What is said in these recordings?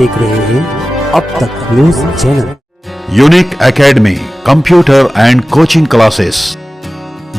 देख रहे हैं अब तक news channel. Unique academy computer and coaching classes,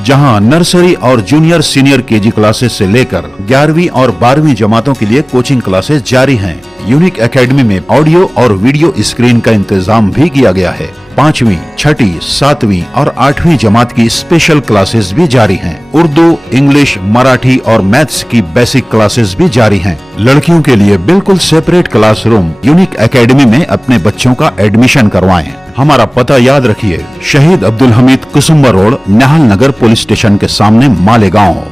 जहां नर्सरी और जूनियर सीनियर केजी क्लासेस से लेकर 11वीं और 12वीं जमातों के लिए कोचिंग क्लासेस जारी हैं। यूनिक एकेडमी में ऑडियो और वीडियो स्क्रीन का इंतजाम भी किया गया है। 5वीं, 6ठी, 7वीं और 8वीं जमात की स्पेशल क्लासेस भी जारी हैं। उर्दू, इंग्लिश, मराठी और मैथ्स की बेसिक क्लासेस भी जारी हैं। लड़कियों के लिए बिल्कुल सेपरेट क्लासरूम। यूनिक एकेडमी में अपने बच्चों का एडमिशन करवाएं। हमारा पता याद रखिए, शहीद अब्दुल हमीद कुसुम्बर रोड, निहाल नगर पुलिस स्टेशन के सामने, मालेगांव।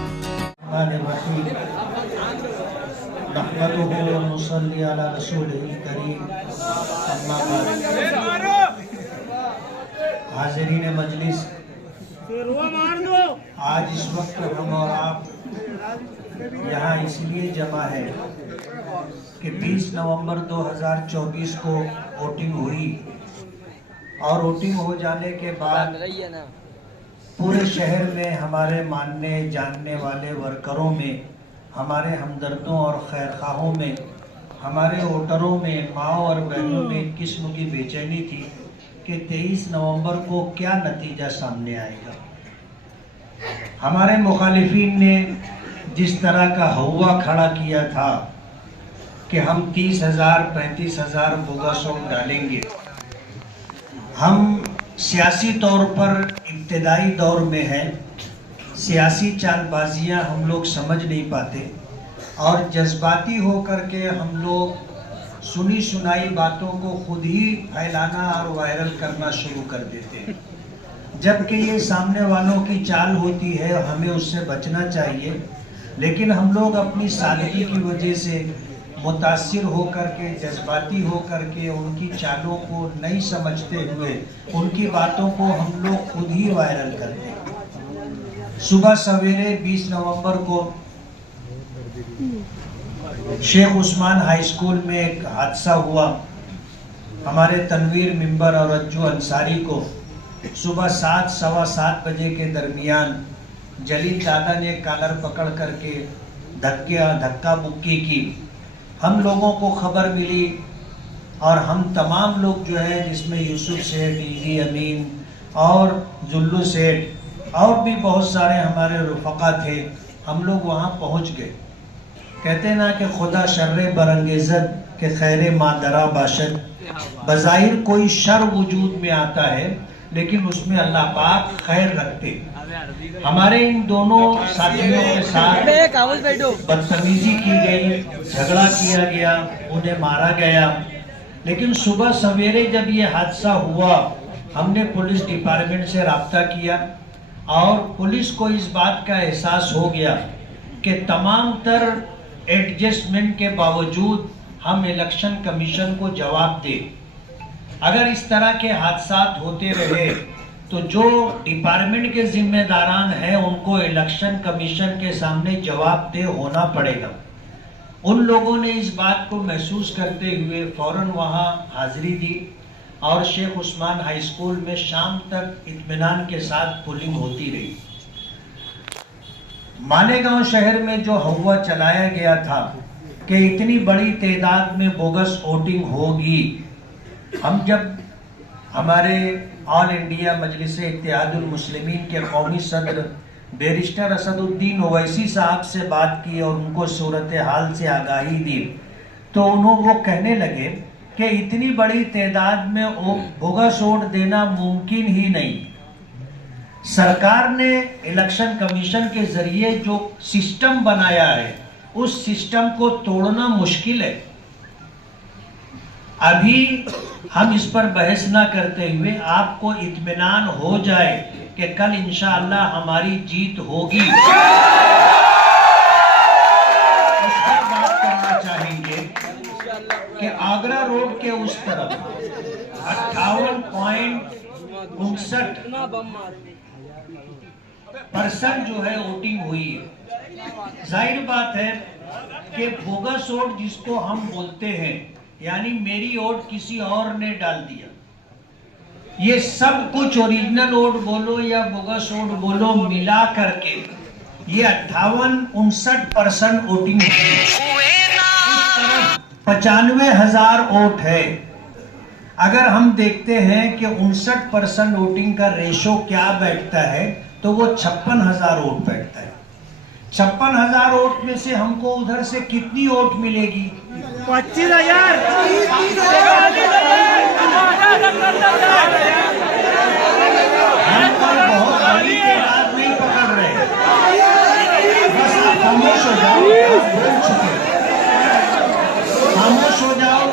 हाज़रीन मजलिस, आज इस वक्त हम और आप यहाँ इसलिए जमा है कि 20 नवंबर 2024 को वोटिंग हुई और वोटिंग हो जाने के बाद पूरे शहर में हमारे मानने जानने वाले वर्करों में, हमारे हमदर्दों और खैरखाहों में, हमारे वोटरों में, माओ और बहनों में एक किस्म की बेचैनी थी कि 23 नवंबर को क्या नतीजा सामने आएगा। हमारे मुखालिफिन ने जिस तरह का हवा खड़ा किया था कि हम 30,000 35,000 बोगस वोट डालेंगे। हम सियासी तौर पर इब्तिदाई दौर में हैं, सियासी चालबाजियां हम लोग समझ नहीं पाते और जज्बाती होकर के हम लोग सुनी सुनाई बातों को खुद ही फैलाना और वायरल करना शुरू कर देते हैं, जबकि ये सामने वालों की चाल होती है, हमें उससे बचना चाहिए। लेकिन हम लोग अपनी सादगी की वजह से मुतासिर होकर के, जज्बाती होकर के उनकी चालों को नहीं समझते हुए उनकी बातों को हम लोग खुद ही वायरल करते हैं। सुबह सवेरे 20 नवंबर को शेख उस्मान हाई स्कूल में एक हादसा हुआ। हमारे तनवीर मिंबर और अज्जू अंसारी को सुबह 7 सवा 7 बजे के दरमियान जलील दादा ने कॉलर पकड़ करके धक्का मुक्की की। हम लोगों को खबर मिली और हम तमाम लोग जो है, जिसमें यूसुफ सेठ, ईदी अमीन और जुल्लू सेठ और भी बहुत सारे हमारे रुफ़क़ा थे, हम लोग वहाँ पहुँच गए। कहते ना कि खुदा शर्रे बरंगेज़त के खैरे मादरा बाशद, बज़ाहिर कोई शर वजूद में आता है लेकिन उसमें अल्लाह पाक खैर रखते। हमारे इन दोनों साथियों के साथ बदतमीजी की गई, झगड़ा किया गया, उन्हें मारा गया। लेकिन सुबह सवेरे जब ये हादसा हुआ, हमने पुलिस डिपार्टमेंट से रब्ता किया और पुलिस को इस बात का एहसास हो गया कि तमाम तर एडजस्टमेंट के बावजूद हम इलेक्शन कमीशन को जवाब दें। अगर इस तरह के हादसात होते रहे तो जो डिपार्टमेंट के जिम्मेदारान हैं उनको इलेक्शन कमीशन के सामने जवाबदेह होना पड़ेगा। उन लोगों ने इस बात को महसूस करते हुए फौरन वहां हाजिरी दी और शेख उस्मान हाई स्कूल में शाम तक इत्मीनान के साथ पोलिंग होती रही। मालेगांव शहर में जो हवा चलाया गया था कि इतनी बड़ी तादाद में बोगस वोटिंग होगी, हम जब हमारे ऑल इंडिया मजलिस इत्तेहादुल मुस्लिमीन के कौमी सदर बैरिस्टर असदुद्दीन ओवैसी साहब से बात की और उनको सूरत हाल से आगाही दी, तो वो कहने लगे कि इतनी बड़ी तादाद में बोगस वोट देना मुमकिन ही नहीं। सरकार ने इलेक्शन कमीशन के जरिए जो सिस्टम बनाया है उस सिस्टम को तोड़ना मुश्किल है। अभी हम इस पर बहस ना करते हुए आपको इत्मीनान हो जाए कि कल इंशाअल्लाह हमारी जीत होगी, उस पर बात करना चाहेंगे कि आगरा रोड के उस तरफ 58.59% जो है वोटिंग हुई है। जाहिर बात है कि बोगस वोट जिसको हम बोलते हैं, यानी मेरी वोट किसी और ने डाल दिया, ये सब कुछ ओरिजिनल वोट बोलो या बोगस वोट बोलो मिला करके ये 58-59% वोटिंग। 95,000 वोट है। अगर हम देखते हैं कि 59% वोटिंग का रेशो क्या बैठता है तो वो 56,000 वोट बैठता है। 56,000 वोट में से हमको उधर से कितनी वोट मिलेगी? 25,000। हम कोई बहुत बड़ी तादाद नहीं पकड़ रहे, बस आप खामोश हो जाओ, आप बोल चुके, खामोश हो जाओ।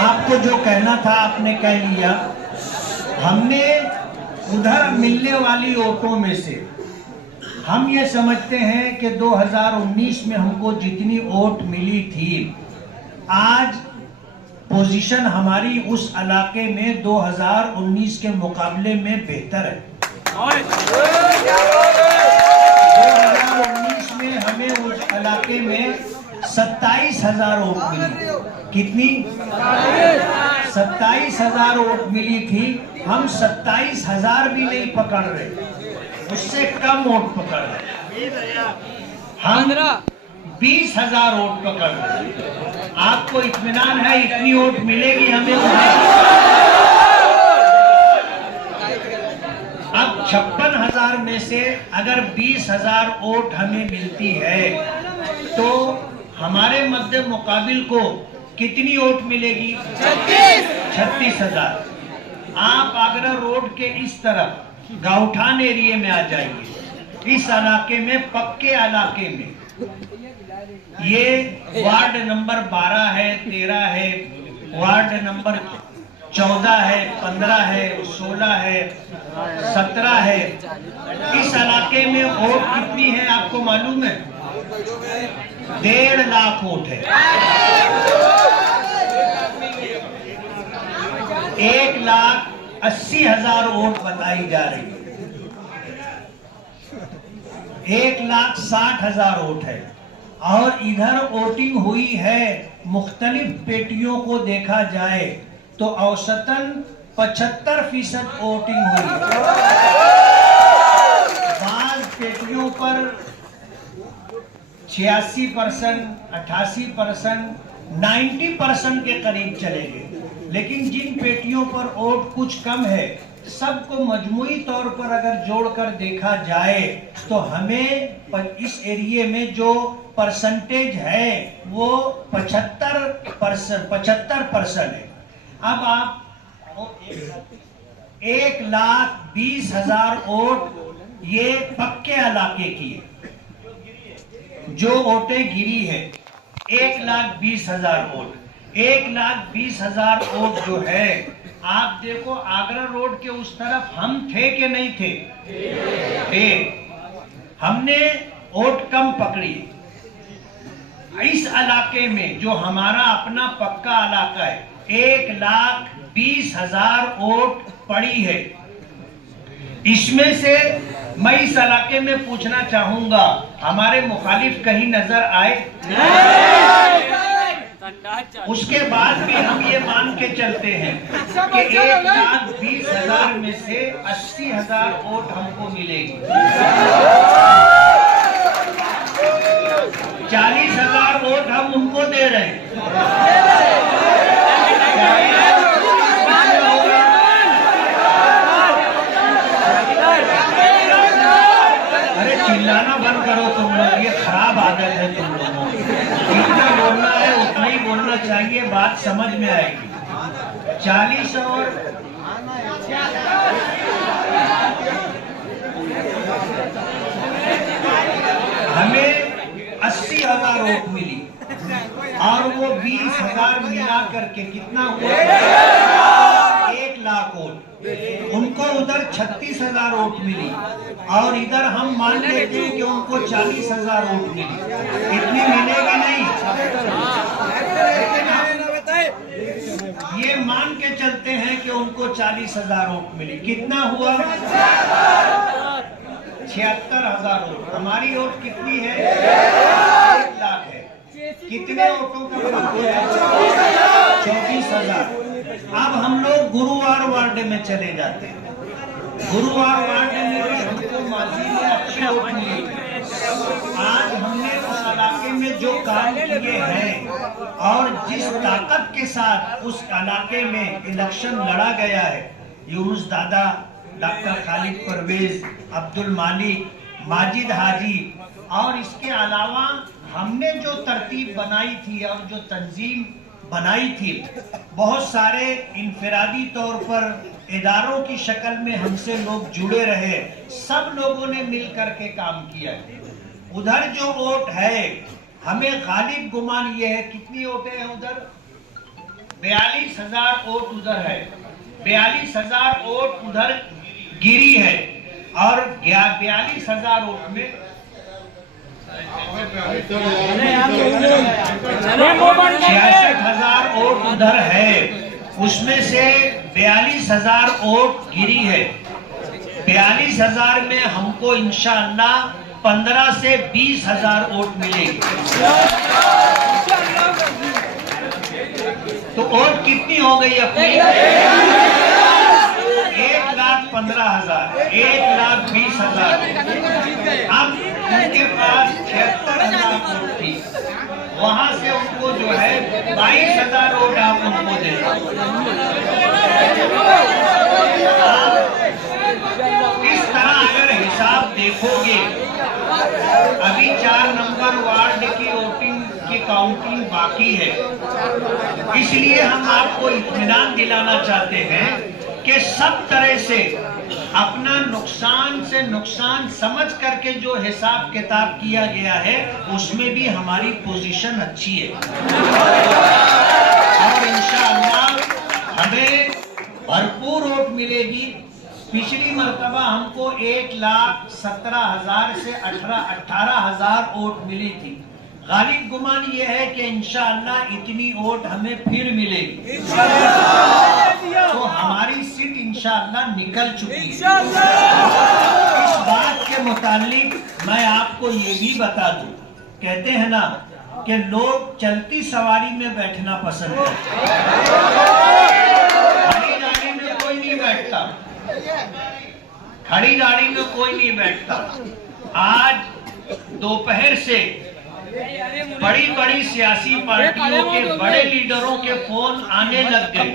आपको जो कहना था आपने कह लिया। हमने उधर मिलने वाली वोटों में से हम ये समझते हैं कि 2019 में हमको जितनी वोट मिली थी, आज पोजीशन हमारी उस इलाके में 2019 के मुकाबले में बेहतर है। 2019 में हमें उस इलाके में 27,000 वोट मिली। कितनी? 27,000 वोट मिली थी। हम 27,000 भी नहीं पकड़ रहे, उससे कम वोट पकड़ रहे। हम 20,000 वोट पकड़ रहे। आपको इत्मीनान है इतनी वोट मिलेगी हमें? अब 56,000 में से अगर 20,000 वोट हमें मिलती है तो हमारे मध्य मुकाबिल को कितनी वोट मिलेगी? 36,000। आप आगरा रोड के इस तरफ गाउठान एरिया में आ जाइए। इस इलाके में, पक्के इलाके में, ये वार्ड नंबर 12 है, 13 है, वार्ड नंबर 14 है, 15 है, 16 है, 17 है। इस इलाके में वोट कितनी है आपको मालूम है? 1.5 लाख वोट है। 1,80,000 वोट बताई जा रही है। 1,60,000 वोट है। और इधर वोटिंग हुई है, मुख्तलिफ पेटियों को देखा जाए तो औसतन 75% वोटिंग हुई है। बाज़ पेटियों पर 86%, 88%, 90% के करीब चले गए। लेकिन जिन पेटियों पर वोट कुछ कम है, सबको मजमूई तौर पर अगर जोड़कर देखा जाए तो हमें इस एरिया में जो परसेंटेज है वो 75% है। अब आप 1,20,000 वोट ये पक्के इलाके की है। जो वोटें गिरी है 1,20,000 वोट। 1,20,000 वोट जो है, आप देखो आगरा रोड के उस तरफ हम थे कि नहीं थे? हमने वोट कम पकड़ी। इस इलाके में जो हमारा अपना पक्का इलाका है, 1,20,000 वोट पड़ी है। इसमें से मैं इस इलाके में पूछना चाहूंगा, हमारे मुखालिफ कहीं नजर आए? उसके बाद भी हम ये मान के चलते हैं कि 1,20,000 में से 80,000 वोट हमको मिलेगी। 40,000 वोट हम उनको दे रहे हैं। अरे चिल्लाना बंद करो तुम लोग, ये खराब आदत है तुम लोगों की। जितना बोलना है उतना ही बोलना चाहिए, बात समझ में आएगी। 40 और हमें 80,000 वोट मिली और वो 20,000 मिला करके कितना हुआ? 1 लाख वोट। उनको उधर 36,000 वोट मिली और इधर हम मान लेते हैं कि उनको 40,000 वोट मिली। इतनी मिलेगी नहीं, ये मान के चलते हैं कि उनको 40,000 वोट मिली। कितना हुआ? 76,000 वोट। हमारी वोट कितनी है? 1 लाख है। कितने वोटों का फर्क है? 24,000। अब हम लोग गुरुवार वार्ड में चले जाते हैं। गुरुवार वार्ड में भी हमको माजी में अच्छे वोट मिले, आज हमने उस इलाके में जो काम किए हैं और जिस ताकत के साथ उस इलाके में इलेक्शन लड़ा गया है, यूनुस दादा, डॉक्टर खालिद परवेज, अब्दुल मालिक, माजिद हाजी, और इसके अलावा हमने जो तरतीब बनाई थी और जो तंजीम बनाई थी, बहुत सारे इनफरादी तौर पर इदारों की शक्ल में हमसे लोग जुड़े रहे, सब लोगों ने मिल करके काम किया। उधर जो वोट है, हमें गालिब गुमान ये है, कितनी वोटें हैं उधर? 42,000 वोट उधर है, 42,000 वोट उधर गिरी है, और 42,000 वोट में 66,000 वोट उधर है, उसमें से 42,000 वोट गिरी है। 42,000 में हमको इंशाअल्लाह 15 से 20,000 वोट मिलेगी। तो वोट कितनी हो गई अपनी? 1,15,000, 1,20,000। अब उनके पास 76,000 वोट थी, वहां से उनको जो है 22,000 वोट आप उनको दे। इस तरह अगर हिसाब देखोगे, अभी 4 नंबर वार्ड की वोटिंग की काउंटिंग बाकी है, इसलिए हम आपको इत्मीनान दिलाना चाहते हैं कि सब तरह से अपना नुकसान से नुकसान समझ करके जो हिसाब किताब किया गया है, उसमें भी हमारी पोजीशन अच्छी है, और इंशाअल्लाह हमें भरपूर वोट मिलेगी। पिछली मर्तबा हमको 1,17,000 से 18,000 वोट मिली थी। गालिब गुमान ये है कि इंशाअल्लाह इतनी वोट हमें फिर मिलेगी, तो हमारी सीट इंशाअल्लाह निकल चुकी है। इस बात के मुतालिक मैं आपको ये भी बता दूं, कहते हैं ना कि लोग चलती सवारी में बैठना पसंद करते हैं, खड़ी गाड़ी में कोई नहीं बैठता, खड़ी गाड़ी में कोई नहीं बैठता। आज दोपहर से बड़ी बड़ी सियासी पार्टियों के बड़े लीडरों के फोन आने लग गए।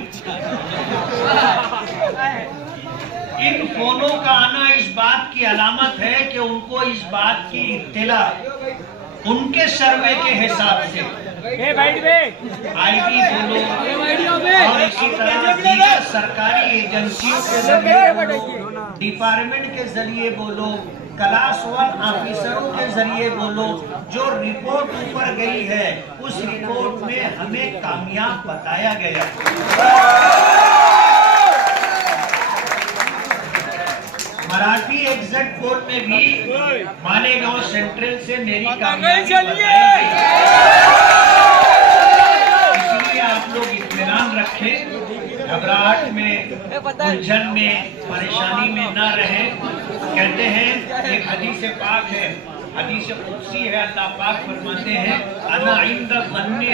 इन फोनों का आना इस बात की अलामत है कि उनको इस बात की इत्तला उनके सर्वे के हिसाब से आईबी बोलो और इसी तरह दीगर सरकारी एजेंसियों के जरिए बोलो, डिपार्टमेंट के जरिए बोलो, क्लास 1 ऑफिसरों के जरिए बोलो, जो रिपोर्ट ऊपर गई है उस रिपोर्ट में हमें कामयाब बताया गया। मराठी एग्जिट पोल में भी मालेगांव सेंट्रल से मेरी कामयाबी बताई गई। इसलिए आप लोग इत्मीनान रखें, घबराहट में, उलझन में, परेशानी में न रहें। कहते हैं एक हदीस पाक है, हदीस कुदसी है, अल्लाह पाक फरमाते हैं, अना इंद ज़न्नी